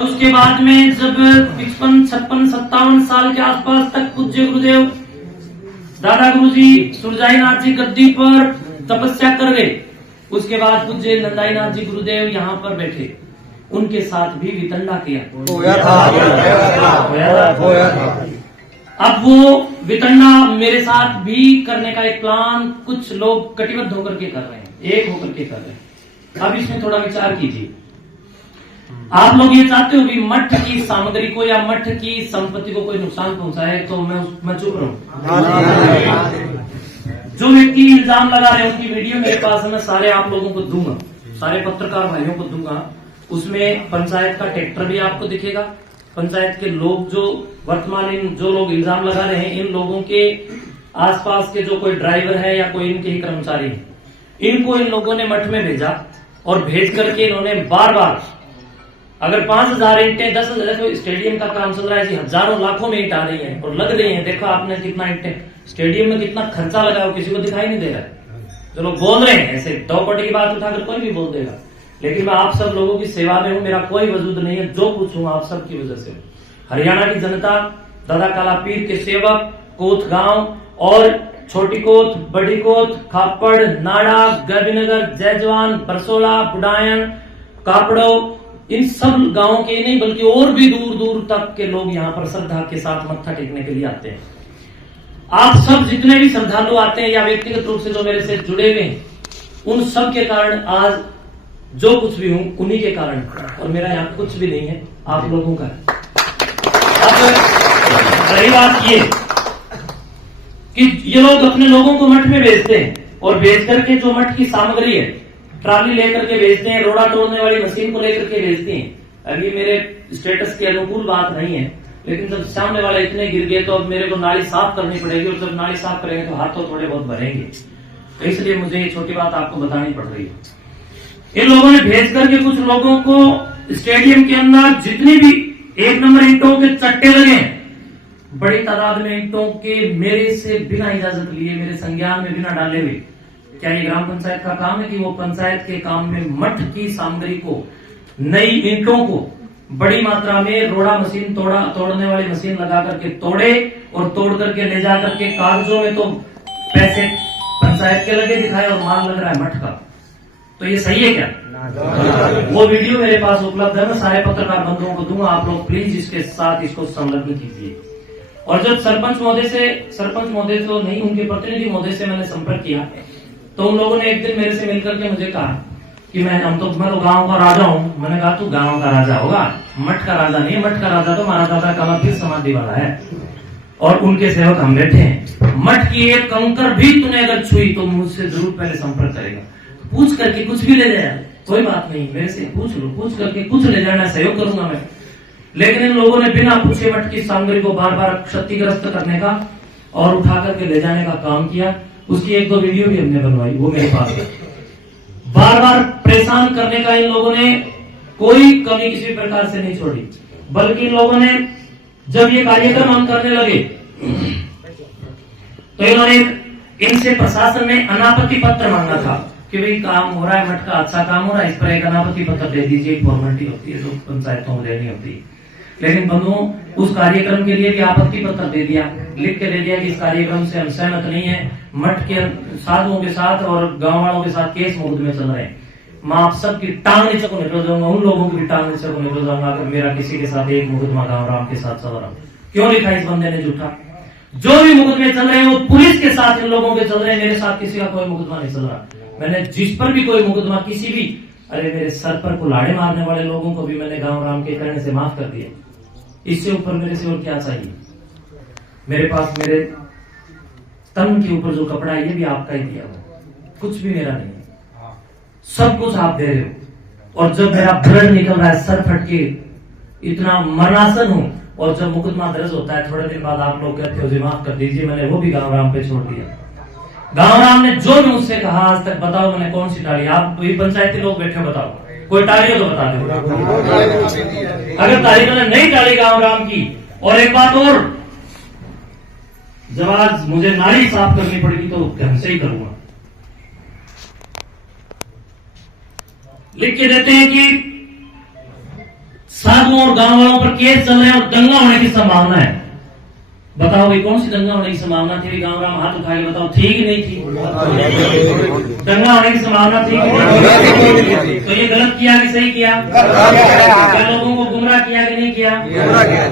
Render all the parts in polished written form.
उसके बाद में जब 55, 56, 57 साल के आसपास तक पूज्य गुरुदेव दादा गुरुजी सुरजाईनाथ जी गद्दी पर तपस्या कर गए। उसके बाद पूज्य नंदाईनाथ जी गुरुदेव यहाँ पर बैठे, उनके साथ भी वितंडा किया। अब वो वितंडा मेरे साथ भी करने का एक प्लान कुछ लोग कटिबद्ध होकर के कर रहे हैं, एक होकर के कर रहे हैं। अब इसमें थोड़ा विचार कीजिए। आप लोग ये चाहते हो कि मठ की सामग्री को या मठ की संपत्ति को कोई नुकसान पहुंचाए, तो मैं चुप रहूं। जो व्यक्ति इल्जाम लगा रहे हैं उनकी वीडियो मेरे पास है, मैं सारे आप लोगों को दूंगा, सारे पत्रकार भाइयों को दूंगा। उसमें पंचायत का ट्रैक्टर भी आपको दिखेगा, पंचायत के लोग जो वर्तमान जो लोग इल्जाम लगा रहे हैं, इन लोगों के आसपास के जो कोई ड्राइवर है या कोई इनके ही कर्मचारी है, इनको इन लोगों ने मठ में भेजा और भेज करके इन्होंने बार बार अगर 5000 ईंटें 10,000 तो स्टेडियम का काम चल रहा है जी, हजारों लाखों में ईंट आ रही है और लग रही है। देखो आपने कितना ईंटें स्टेडियम में कितना खर्चा लगा है, किसी को दिखाई नहीं दे रहा है। जो लोग बोल रहे हैं ऐसे दो कोटी की बात उठाकर कोई भी बोल देगा, लेकिन मैं आप सब लोगों की सेवा में हूं, मेरा कोई वजूद नहीं है। जो पूछूं आप सब की वजह से। हरियाणा की जनता, दादा काला पीर के सेवक, कोत गांव और छोटी कोत, बड़ी कोत, खापड़, नाड़ा, गर्भीनगर, जयजवान, बरसोला, बुडायन, कापड़ो, इन सब गांवों के नहीं बल्कि और भी दूर दूर तक के लोग यहाँ पर श्रद्धा के साथ मत्था टेकने के लिए आते हैं। आप सब जितने भी श्रद्धालु आते हैं या व्यक्तिगत रूप से जो मेरे से जुड़े हुए हैं, उन सब के कारण आज जो कुछ भी हूं उन्हीं के कारण, और मेरा यहाँ कुछ भी नहीं है, आप लोगों का। अब रही बात ये कि ये लोग अपने लोगों को मठ में भेजते हैं और भेज करके जो मठ की सामग्री है ट्राली लेकर के भेजते हैं, रोड़ा तोड़ने वाली मशीन को लेकर के भेजते हैं। अभी मेरे स्टेटस के अनुकूल बात नहीं है, लेकिन जब सामने वाले इतने गिर गए तो अब मेरे को नाली साफ करनी पड़ेगी, और जब नाली साफ करेंगे तो हाथ तो थोड़े बहुत भरेंगे, तो इसलिए मुझे ये छोटी बात आपको बतानी पड़ रही है। इन लोगों ने भेज करके कुछ लोगों को स्टेडियम के अंदर जितनी भी 1 नंबर ईंटों के चट्टे लगे, बड़ी तादाद में ईंटों के मेरे से बिना इजाजत लिए, मेरे संज्ञान में बिना डाले हुए। क्या ये ग्राम पंचायत का काम है कि वो पंचायत के काम में मठ की सामग्री को, नई ईंटों को बड़ी मात्रा में रोड़ा मशीन तोड़ने वाली मशीन लगा करके तोड़े और तोड़ करके ले जा करके कागजों में तो पैसे पंचायत के लगे दिखाए और माल लग रहा है मठ का। तो ये सही है क्या? वो वीडियो मेरे पास उपलब्ध है, मैं सारे पत्रकार बंधुओं को दूंगा, आप लोग प्लीज इसके साथ इसको संलग्न कीजिए। और जब सरपंच महोदय तो नहीं, उनके प्रतिनिधि महोदय से मैंने संपर्क किया, तो उन लोगों ने एक दिन मेरे से मिलकर के मुझे कहा कि मैं तो गांव का राजा हूं। मैंने कहा तू गांव का राजा होगा, मठ का राजा नहीं। मठ का राजा तो महाराजा दादा काला पीर समाधि वाला है और उनके सेवक हम बैठे हैं। मठ की एक कंकर भी तूने अगर छुई तो मुझसे जरूर पहले संपर्क करेगा। पूछ करके कुछ भी ले जाए, कोई बात नहीं, मेरे से पूछ लो, पूछ करके कुछ ले जाना, सहयोग करूंगा मैं। लेकिन इन लोगों ने बिना पूछे मठ की सामग्री को बार बार क्षतिग्रस्त करने का और उठा करके ले जाने का काम किया। उसकी 1-2 वीडियो भी हमने बनवाई, वो मेरे पास है। बार बार परेशान करने का इन लोगों ने कोई कमी किसी प्रकार से नहीं छोड़ी, बल्कि इन लोगों ने जब ये कार्यक्रम हम करने लगे तो इन्होंने इनसे प्रशासन ने अनापत्ति पत्र मांगा था कि भाई काम हो रहा है, मठ का अच्छा काम हो रहा है, इस पर एक अनापत्ति पत्र दे दीजिए, फॉर्मेलिटी होती है जो पंचायतों में देनी होती है। लेकिन बंधुओं, उस कार्यक्रम के लिए भी आपत्ति पत्र दे दिया, लिख के दे दिया कि इस कार्यक्रम से हम सहमत नहीं है। मठ के साधुओं के साथ और गांव वालों के साथ केस मुकदमे चल रहे हैं। मैं आप सब की टांग नीचे को निकल जाऊंगा, उन लोगों की भी टांग नीचे को निकल जाऊंगा अगर मेरा किसी के साथ एक मुकदमा गांव राम के साथ चल रहा। क्यों लिखा इस बंदे ने झूठा? जो भी मुकदमे चल रहे हैं वो पुलिस के साथ इन लोगों के चल रहे हैं, मेरे साथ किसी का कोई मुकदमा नहीं चल रहा। मैंने जिस पर भी कोई मुकदमा किसी भी, अरे मेरे सर पर कुल्हाड़े मारने वाले लोगों को भी मैंने गांव राम के कहने से माफ कर दिया। इससे ऊपर मेरे से और क्या चाहिए? मेरे पास मेरे तन के ऊपर जो कपड़ा है ये भी आपका ही दिया हुआ, कुछ भी मेरा नहीं है, सब कुछ आप दे रहे हो। और जब मेरा ब्लड निकल रहा है, सर फट के इतना मरणासन हूं, और जब मुकदमा दर्ज होता है थोड़े दिन बाद आप लोग कहते हो जी माफ कर दीजिए, मैंने वो भी गांव राम पे छोड़ दिया। गांव राम ने जो भी मुझसे कहा आज तक, बताओ मैंने कौन सी टाली? आप पंचायती लोग बैठे बताओ, कोई टाली हो तो बता दो। अगर ताली मैंने नहीं टाली गांव राम की। और एक बात और, जब आज मुझे नाली साफ करनी पड़ेगी तो ढंग से ही करूंगा। लिख के देते हैं कि साधुओं और गांव वालों पर केस चल रहे हैं और दंगा होने की संभावना है। बताओ भाई कौन सी दंगा होने की संभावना थी? गांव राम हाथ उठा के बताओ, थी कि नहीं थी? दंगा होने की संभावना थी कि नहीं? तो ये गलत किया कि सही किया? क्या लोगों को गुमराह किया कि नहीं किया?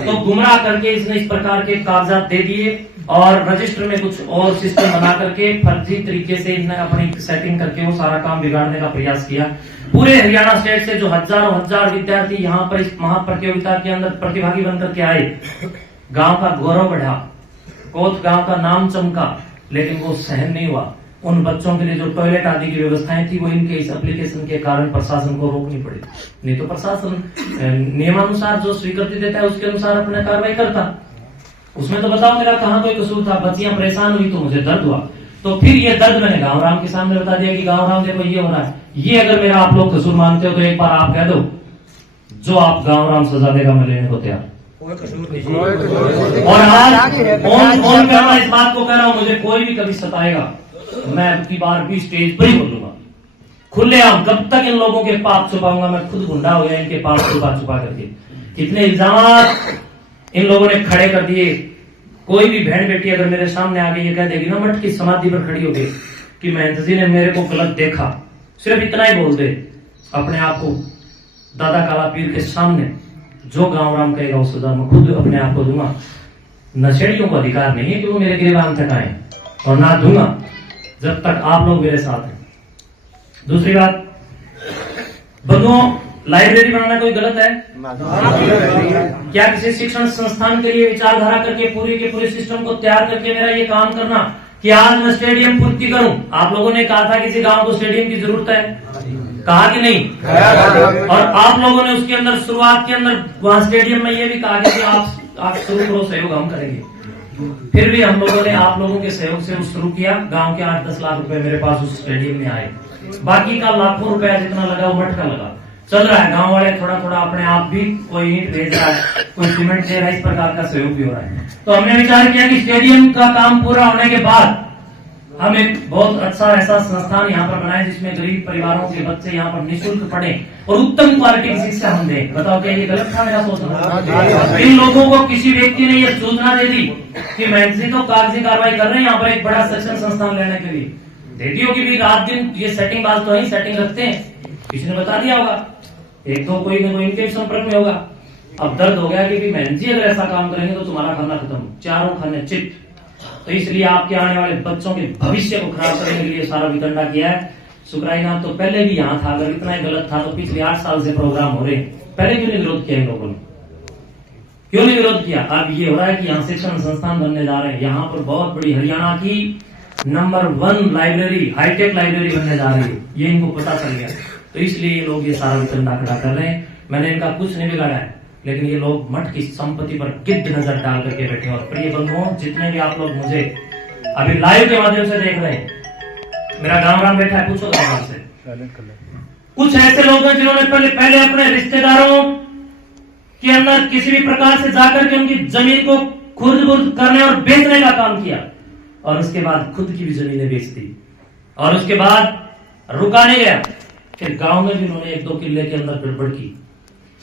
तो गुमराह करके इसने इस प्रकार के कागजात दे दिए और रजिस्टर में कुछ और सिस्टम बना करके फर्जी तरीके से इसने अपनी सेटिंग करके वो सारा काम बिगाड़ने का प्रयास किया। पूरे हरियाणा स्टेट से जो हजारों हजार विद्यार्थी यहाँ पर इस महाप्रतियोगिता के अंदर प्रतिभागी बनकर के आए, गांव का गौरव बढ़ा, कोत गांव का नाम चमका, लेकिन वो सहन नहीं हुआ। उन बच्चों के लिए जो टॉयलेट आदि की व्यवस्थाएं थी वो इनके इस एप्लीकेशन के कारण प्रशासन को रोकनी पड़ी। नहीं तो प्रशासन नियमानुसार जो स्वीकृति देता है उसके अनुसार अपने कार्रवाई करता। उसमें तो बताओ मेरा कहाँ कोई कसूर था? बच्चियां परेशान हुई तो मुझे दर्द हुआ, तो फिर ये दर्द मैंने गांव राम के सामने बता दिया कि गांव राम देखो ये हो रहा है। ये अगर मेरा आप लोग कसूर मानते हो तो एक बार आप कह दो, जो आप गांव राम सजा देगा मैं लेने को तैयार। और आज ऑन कैमरा इस बात को कह रहा हूं, मुझे कोई भी कभी सताएगा मैं अब की बार भी स्टेज पर ही बोलूंगा खुलेआम। कब तक इन लोगों के पाप छुपाऊंगा? मैं खुद गुंडा हो गया इनके पाप छुपा छुपा करके। कितने इल्जाम इन लोगों ने खड़े कर दिए। कोई भी बहन बेटी अगर मेरे सामने आके ये कह देगी ना मठ की समाधि पर खड़ी होगी कि महंत जी ने मेरे को गलत देखा, सिर्फ इतना ही बोल दे, अपने आप को दादा काला पीर के सामने जो गांव राम कहेगा उस सजा मैं खुद अपने आप को दूंगा। नशेड़ियों को अधिकार नहीं है कि वो मेरे गिरबान तक आए, और ना दूंगा जब तक आप लोग मेरे साथ हैं। दूसरी बात, बंधुओं, लाइब्रेरी बनाना कोई गलत है? क्या किसी शिक्षण संस्थान के लिए विचारधारा करके पूरी के पूरे सिस्टम को तैयार करके मेरा ये काम करना कि आज मैं स्टेडियम पूर्ति करूं? आप लोगों ने कहा था किसी गांव को स्टेडियम की जरूरत है, कहा कि नहीं? और आप लोगों ने उसके अंदर शुरुआत के अंदर वहां स्टेडियम में ये भी कहा कि आप शुरू करो, सहयोग हम करेंगे। फिर भी हम लोगों ने आप लोगों के सहयोग से शुरू किया। गांव के 8-10 लाख रुपए मेरे पास उस स्टेडियम में आए, बाकी का लाखों रुपया जितना लगा वो मठ का लगा। चल रहा है, गांव वाले थोड़ा थोड़ा अपने आप भी, कोई ईंट भेज रहा है, कोई सीमेंट दे रहा है, इस प्रकार का सहयोग भी हो रहा है। तो हमने विचार किया कि स्टेडियम का काम पूरा होने के बाद हम एक बहुत अच्छा ऐसा संस्थान यहाँ पर बनाए जिसमें गरीब परिवारों के बच्चे यहाँ पर निःशुल्क पढ़े और उत्तम क्वालिटी की शिक्षा हम दें। बताओ क्या ये गलत था मेरा सोचना? इन लोगों को किसी व्यक्ति ने ये सूचना दे दी कि महंत तो कागजी कार्रवाई कर रहे हैं यहाँ पर एक बड़ा शिक्षण संस्थान लेने के लिए, दे दी होगी भी रात दिन ये सेटिंग बात तो ही सेटिंग रखते हैं, किसी ने बता दिया होगा, एक तो कोई न कोई इनके संपर्क में होगा। अब दर्द हो गया कि महंत जी अगर ऐसा काम करेंगे तो तुम्हारा खाना खत्म, चारों खाने चिट। तो इसलिए आपके आने वाले बच्चों के भविष्य को खराब करने के लिए सारा वितंडा किया है। सुखराईनाथ तो पहले भी यहाँ था, अगर इतना ही गलत था तो पिछले 8 साल से प्रोग्राम हो रहे, पहले क्यों नहीं विरोध किया इन लोगों ने? क्यों नहीं विरोध किया? अब ये हो रहा है कि यहाँ शिक्षण संस्थान बनने जा रहे हैं, यहाँ पर बहुत बड़ी हरियाणा की नंबर 1 लाइब्रेरी, हाईटेक लाइब्रेरी बनने जा रही है, ये इनको पता चल गया। तो इसलिए ये लोग ये सारा वितंडा खड़ा कर रहे हैं। मैंने इनका कुछ नहीं बिगाड़ा है, लेकिन ये लोग मठ की संपत्ति पर गिद्ध नजर डाल करके बैठे। और प्रिय बंधुओं, जितने भी आप लोग मुझे अभी लाइव के माध्यम से देख रहे हैं, मेरा गांव राम बैठा है, पूछो गांव से। कुछ ऐसे लोग हैं जिन्होंने पहले अपने रिश्तेदारों के अंदर किसी भी प्रकार से जाकर के उनकी जमीन को खुर्द-बुर्द करने और बेचने का काम किया, और उसके बाद खुद की भी जमीनें बेच दी, और उसके बाद रुका नहीं गया, फिर गांव में भी उन्होंने 1-2 किले के अंदर गड़बड़ की,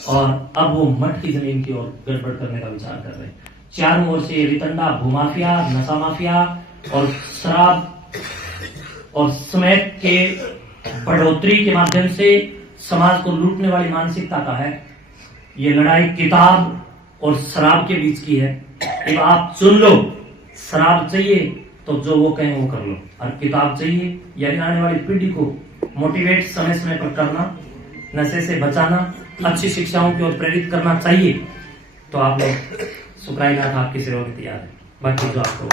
और अब वो मठ की जमीन की ओर गड़बड़ करने का विचार कर रहे हैं। चारों ओर से रितंडा, भूमाफिया, नशा माफिया और शराब और स्मैक के बढ़ोतरी के माध्यम से समाज को लूटने वाली मानसिकता का है। ये लड़ाई किताब और शराब के बीच की है। अब आप चुन लो, शराब चाहिए तो जो वो कहें वो कर लो, और किताब चाहिए यानी आने वाली पीढ़ी को मोटिवेट समय समय पर करना, नशे से बचाना, अच्छी शिक्षाओं की ओर प्रेरित करना चाहिए, तो आप लोग सुखराईनाथ आपकी सेवा में तैयार है। बाकी जो आपको